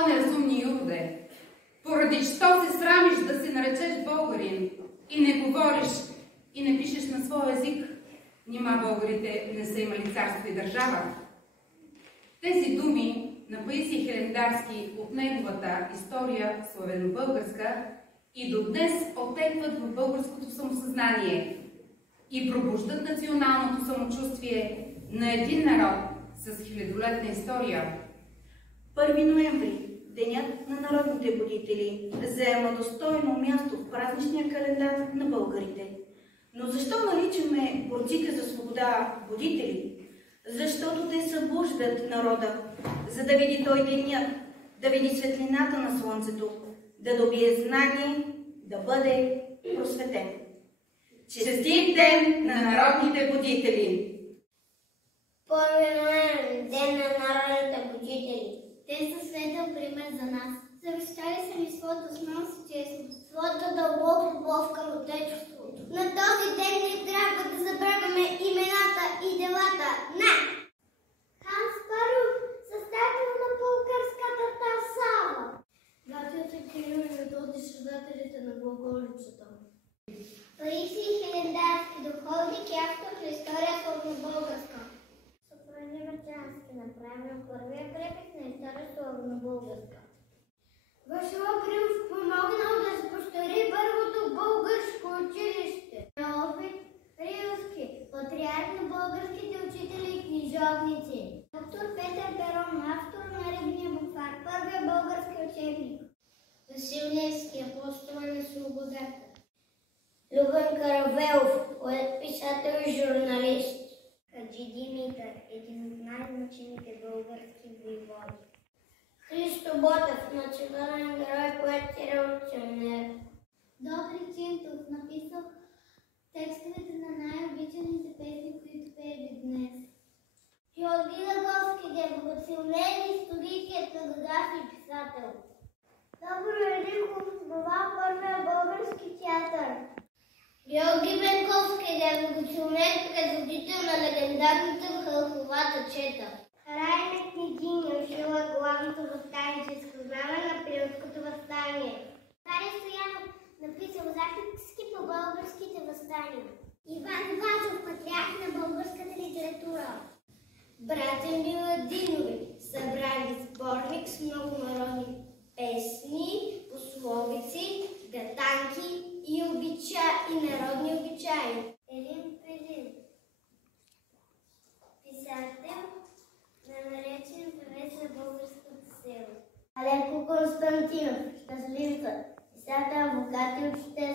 О, неразумни юрде! Поради що се срамиш да се наречеш българин и не говориш и не пишеш на своя език? Нима българите не са имали царство и държава? Тези думи на Паисий Хилендарски от неговата история славено-българска и до днес отекват в българското самосъзнание и пробуждат националното самочувствие на един народ с хилядолетна история. 1 ноември, Денят на народните будители, заема достойно място в празничния календар на българите. Но защо наричаме борците за свобода будители? Защото те събуждат народа, за да види той деня, да види светлината на слънцето, да добие знание, да бъде просветен. Честит ден на народните будители! 1 ноември, Ден на народните будители. Те са светъл пример за нас. Завещали са ни своята смелост и честност, своята дълбока любов към отечеството. На този ден не трябва да забравяме имената и делата на Хан Спаров, създател на българската Тарсава. Братята Кирил и Методий, създателите на глаголицата. Паисий Хилендарски, духовник и автор на историята на българска. Софроний Врачански направил първия препис на историята на българска. Васил Грилов помогнал да се построи първото българско училище. Неофит Рилски, патриарх на българските учители и книжовници. Доктор Петър Перон, автор на Рибния буквар, първия български учебник. Васил Левски, апостол на свободата. Любен Каравелов, поет, писател и журналист. Хаджи Димитър, един от най-значимите български войводи. Христо Ботев, национален герой, поет и революционер. Добри Чинтов, написал текстовете на най-обичаните песни, които пеем днес. Георги Лаговски, революционер, историк, етнограф и писател. Добро Великов, основал първия български театър. Георги Бенковски, революционер, предводител на легендарната Хълховата чета. Райна Княгиня, жила главното въстаническо знаме на Априлското въстание. Таря Стоянов, написал записки по българските въстания. Иван Вазов, патриарх на българската литература. Братя Миладинови, събрали сборник с много народни песни, пословици, гатанки и народни обичаи. Елин Пелин, писател, наречен певец на българското село. Аленко Константинов, щастливица, писател, адвокат и учител.